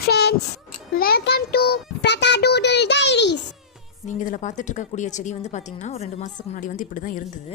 friends, welcome to Pratha Doodle Diaries. நீங்கள் இதில் பார்த்துட்டு இருக்கக்கூடிய செடி வந்து பார்த்திங்கன்னா ஒரு 2 மாதத்துக்கு முன்னாடி வந்து இப்படி தான் இருந்தது.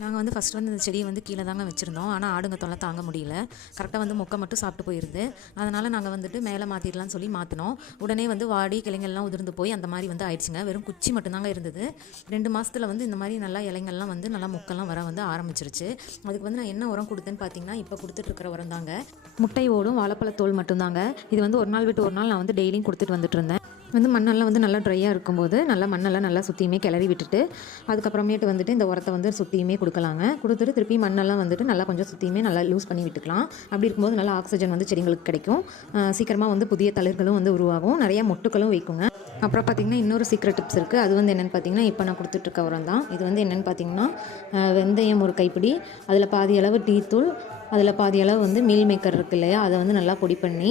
நாங்கள் வந்து ஃபஸ்ட் வந்து இந்த செடியை வந்து கீழே தாங்க வச்சுருந்தோம். ஆனால் ஆடுங்க தொல்லை தாங்க முடியல. கரெக்டாக வந்து மொக்கை மட்டும் சாப்பிட்டு போயிடுது. அதனால் நாங்கள் வந்துட்டு மேலே மாற்றிடலாம்னு சொல்லி மாற்றினோம். உடனே வந்து வாடி கிளைங்கள்லாம் உதிர்ந்து போய் அந்த மாதிரி வந்து ஆயிடுச்சுங்க. வெறும் குச்சி மட்டும்தாங்க இருந்தது. 2 மாதத்தில் வந்து இந்த மாதிரி நல்லா இலைங்கள்லாம் வந்து நல்லா மொக்கெல்லாம் வர வந்து ஆரம்பிச்சிருச்சு. அதுக்கு வந்து நான் என்ன உரம் கொடுத்தேன்னு பார்த்தீங்கன்னா இப்போ கொடுத்துட்ருக்கிற உரம் தாங்க. முட்டை ஓடும் வாழைப்பழத்தோல் மட்டும்தாங்க. இது வந்து ஒரு நாள் விட்டு ஒரு நாள் நான் வந்து டெய்லியும் கொடுத்துட்டு வந்துட்டு இருந்தேன். வந்து மண்ணெல்லாம் வந்து நல்லா ட்ரையாக இருக்கும்போது நல்லா மண்ணெல்லாம் நல்லா சுற்றியுமே கிளறி விட்டுட்டு அதுக்கப்புறமேட்டு வந்துட்டு இந்த உரத்தை வந்து சுற்றியுமே கொடுக்கலாங்க. கொடுத்துட்டு திருப்பி மண்ணெல்லாம் வந்துட்டு நல்லா கொஞ்சம் சுற்றியுமே நல்லா லூஸ் பண்ணி விட்டுக்கலாம். அப்படி இருக்கும்போது நல்லா ஆக்சிஜன் வந்து செடிங்களுக்கு கிடைக்கும். சீக்கிரமாக வந்து புதிய தளிர்களும் வந்து உருவாகும், நிறையா மொட்டுக்களும் வைக்குங்க. அப்புறம் பார்த்திங்கன்னா இன்னொரு சீக்ரெட் டிப்ஸ் இருக்குது. அது வந்து என்னென்னு பார்த்தீங்கன்னா இப்போ நான் கொடுத்துட்ருக்க உரம் தான். இது வந்து என்னென்னு பார்த்தீங்கன்னா வெந்தயம் ஒரு கைப்பிடி, அதில் பாதி அளவு டீ தூள், அதில் பாதி அளவு வந்து மீல் மேக்கர் இருக்குது இல்லையா, அதை வந்து நல்லா பொடி பண்ணி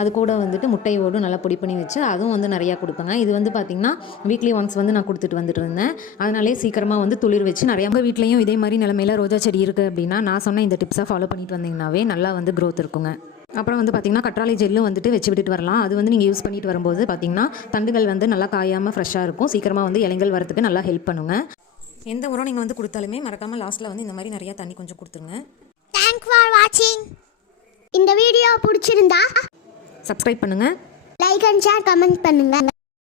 அது கூட வந்துட்டு முட்டையோடு நல்லா பொடி பண்ணி வச்சு அதுவும் வந்து நிறையா கொடுப்பேங்க. இது வந்து பார்த்திங்கன்னா வீக்லி ஒன்ஸ் வந்து நான் கொடுத்துட்டு வந்துட்டு இருந்தேன். அதனாலே சீக்கிரமாக வந்து துளிர் வச்சு நிறையா உங்கள் வீட்லேயும் இதே மாதிரி நிலமையில ரோஜா செடி இருக்குது அப்படின்னா நான் சொன்ன இந்த டிப்ஸை ஃபாலோ பண்ணிட்டு வந்தீங்கன்னாவே நல்லா வந்து க்ரோத் இருக்குங்க. அப்புறம் வந்து பார்த்திங்கன்னா கற்றாழை ஜெல்லும் வந்துட்டு வச்சு விட்டுட்டு வரலாம். அது வந்து நீங்கள் யூஸ் பண்ணிட்டு வரும்போது பார்த்திங்கன்னா தண்டுகள் வந்து நல்லா காயாமல் ஃப்ரெஷ்ஷாக இருக்கும். சீக்கிரமாக வந்து இலைகள் வரதுக்கு நல்லா ஹெல்ப் பண்ணுங்க. எந்த உரம் நீங்கள் வந்து கொடுத்தாலுமே மறக்காமல் லாஸ்ட்டில் வந்து இந்த மாதிரி நிறையா தண்ணி கொஞ்சம் கொடுத்துருங்க. Thanks for watching. இந்த வீடியோ பிடிச்சிருந்தா சப்ஸ்கிரைப் பண்ணுங்கள், லைக் அண்ட் ஷேர் கமெண்ட் பண்ணுங்க.